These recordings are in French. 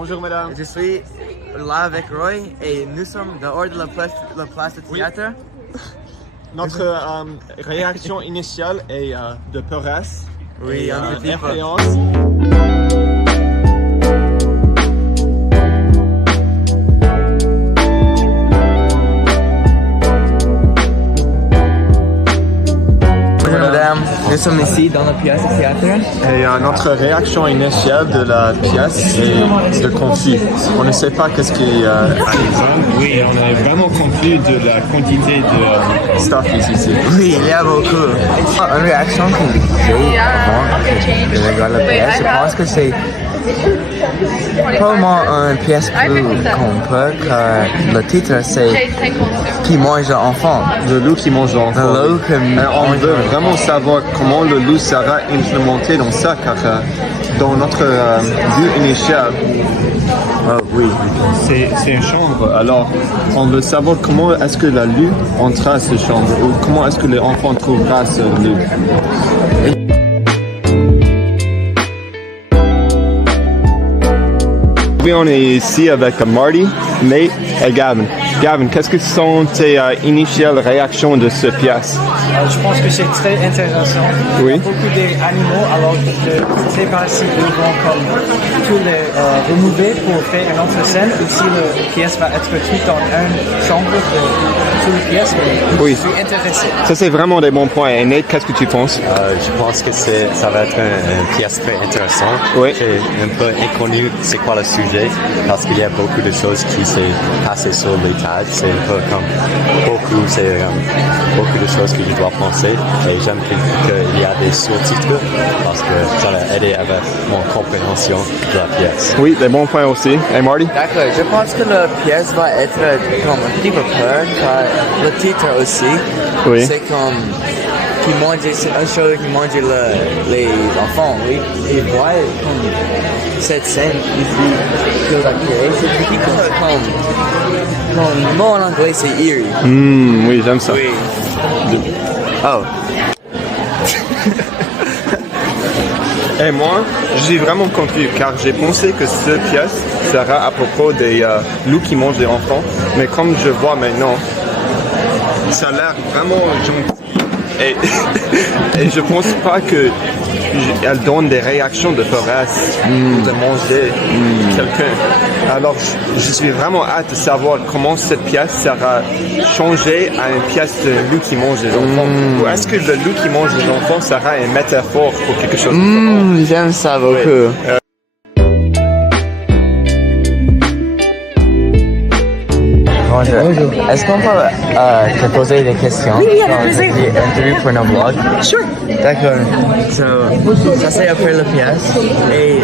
Bonjour madame. Je suis là avec Roy et nous sommes dehors de la place de théâtre. Notre réaction initiale est de paresse. Oui, un petit peu. Influence. Bonjour madame, nous sommes ici dans la pièce de théâtre. Et notre réaction initiale de la pièce est de confus. On ne sait pas qu'est-ce qui arrive. Oui, on est vraiment confus de la quantité de stuff ici. Oui, il y a beaucoup. Une réaction que j'ai avant de regarder la pièce, je pense que c'est probablement une pièce plus complète car le titre c'est Qui mange l'enfant. Le loup qui mange l'enfant. Le loup qui on veut vraiment savoir comment le loup sera implémenté dans ça car dans notre vue initiale, oui, c'est une chambre. Alors, on veut savoir comment est-ce que la loup entrera à cette chambre ou comment est-ce que les enfants trouvera ce loup. Oui, on est ici avec Marty, Nate et Gavin. Gavin, qu'est-ce que sont tes initiales réactions de cette pièce? Je pense que c'est très intéressant. Oui. Il y a beaucoup d'animaux, alors je ne sais pas si ils vont comme tout les remover pour faire une autre scène ou si la pièce va être toute dans une chambre de toute la pièce. Oui. Je suis intéressé. Ça, c'est vraiment des bons points. Et Nate, qu'est-ce que tu penses? Je pense que ça va être une pièce très intéressante. Oui. C'est un peu inconnu c'est quoi le sujet parce qu'il y a beaucoup de choses qui s'est passé sur les tables. C'est un peu comme beaucoup de choses que je dois penser et j'aime qu'il y a des sous-titres parce que ça va aider avec mon compréhension de la pièce. Oui, des bons points aussi. Et Marty? D'accord, je pense que la pièce va être comme un petit peu peur car le titre aussi. Oui. C'est comme qui mange, c'est un show qui mange les enfants, oui. Et voir comme cette scène ici, que la créée, c'est un petit peu comme le mot en anglais c'est eerie. Oui, j'aime ça. Oui. Oh. Et moi, je suis vraiment confus car j'ai pensé que cette pièce sera à propos des loups qui mangent des enfants. Mais comme je vois maintenant, ça a l'air vraiment gentil. Et je pense pas que elle donne des réactions de paresse de manger quelqu'un. Alors je suis vraiment hâte de savoir comment cette pièce sera changée à une pièce de loup qui mange des enfants. Ou est-ce que le loup qui mange des enfants sera une métaphore pour quelque chose de différent? J'aime ça beaucoup. Bonjour. Est-ce qu'on peut te poser des questions? Oui, avec plaisir. Des interviews pour nos vlogs? Sure. D'accord. Ça c'est après la pièce. Et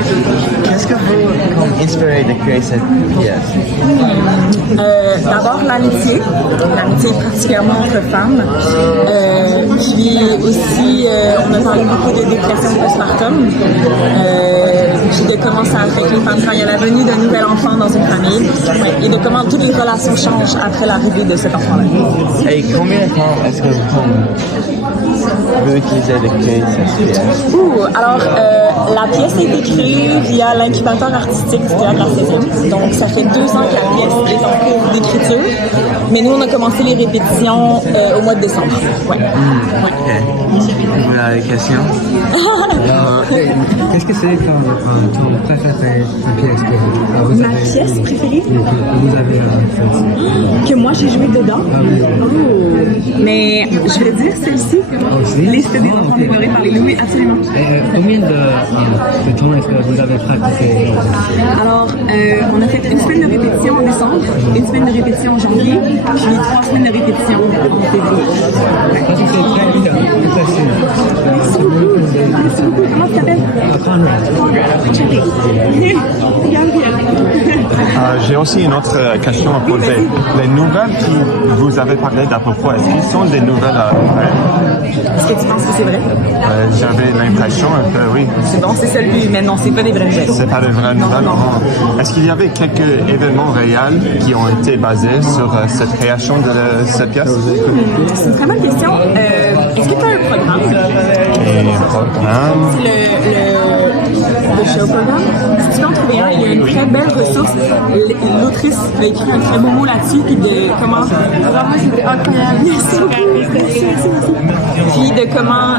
qu'est-ce que vous comme inspiré de créer cette pièce? D'abord l'amitié particulièrement entre femmes. Puis aussi, on a parlé beaucoup de dépression postpartum. Puis de comment ça affecte les femmes quand il y a la venue d'un nouvel enfant dans une famille. Et de comment toutes les relations changent après l'arrivée de cet enfant-là. Et combien de temps est-ce que vous utilisez de créer cette pièce? Alors, la pièce a été créée via l'incubateur artistique du Théâtre La 16e. Donc, ça fait 2 ans que la pièce est en cours d'écriture. Mais nous, on a commencé les répétitions au mois de décembre. Ouais. Vous avez des questions? Qu'est-ce que c'est ton préféré pièce que vous Ma avez? pièce préférée? Que vous avez faite? Que moi, j'ai joué dedans. Mais je vais dire celle-ci. Liste des enfants dévorés par les loups, oui, absolument. Combien de temps est-ce que vous avez pratiqué? Alors, on a fait une semaine de répétition en décembre, une semaine de répétition en janvier, puis 3 semaines de répétition en février. Parce que c'est très facile. Merci beaucoup. Comment tu t'appelles? Enchantée. Gabrielle. J'ai aussi une autre question à poser. Les nouvelles que vous avez parlé d'à propos, est-ce qu'ils sont des nouvelles vraies? Est-ce que tu penses que c'est vrai? J'avais l'impression un peu, oui. C'est bon, c'est celui, mais non, c'est pas des vraies nouvelles. C'est pas de vraies nouvelles. Non. Est-ce qu'il y avait quelques événements réels qui ont été basés sur cette création de cette pièce? C'est une très bonne question. Est-ce que tu as un programme? Un programme? de Shell Program. Si tu peux en trouver un, il y a une très belle ressource. L'autrice a écrit un très beau mot là-dessus, puis de comment... Vraiment, c'était incroyable. Puis de comment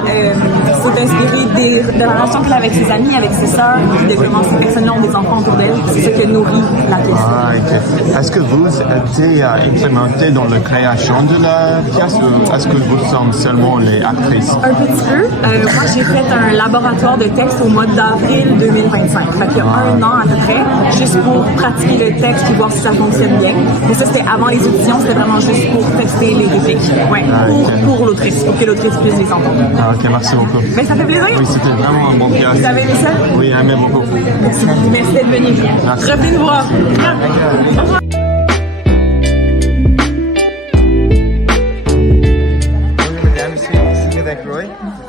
faut inspirer de la relation qu'elle a avec ses amis, avec ses sœurs, puis de comment ces personnes-là ont des enfants autour d'elle. C'est ça qui nourrit la pièce. Ah, ok. Est-ce que vous étiez implémenté dans la création de la pièce ou est-ce que vous sommes seulement les actrices? Un petit peu. Moi, j'ai fait un laboratoire de texte au mois d'avril 2025. Fait qu'il y a un an à peu près, juste pour pratiquer le texte et voir si ça fonctionne bien. Mais ça, c'était avant les auditions, c'était vraiment juste pour tester les répliques. Ouais, pour l'autrice, pour que l'autrice puisse les entendre. Ah, ok, merci beaucoup. Ben, ça fait plaisir. Oui, c'était vraiment un bon pièce. Vous avez aimé ça? Oui, aimé beaucoup. Merci d'être venu. Revenez nous voir. Au revoir.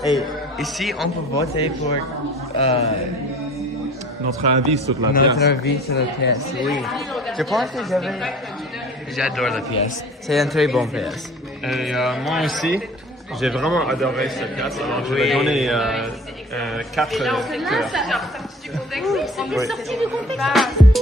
Et ici, on peut voter pour Notre avis sur la notre avis sur la pièce. Oui. Je pense que j'adore la pièce. C'est une très bonne pièce. Et moi aussi, j'ai vraiment adoré cette pièce. Alors, je vais donner 4 cœurs. Ça sorti du contexte. Oui, c'est sorti du contexte.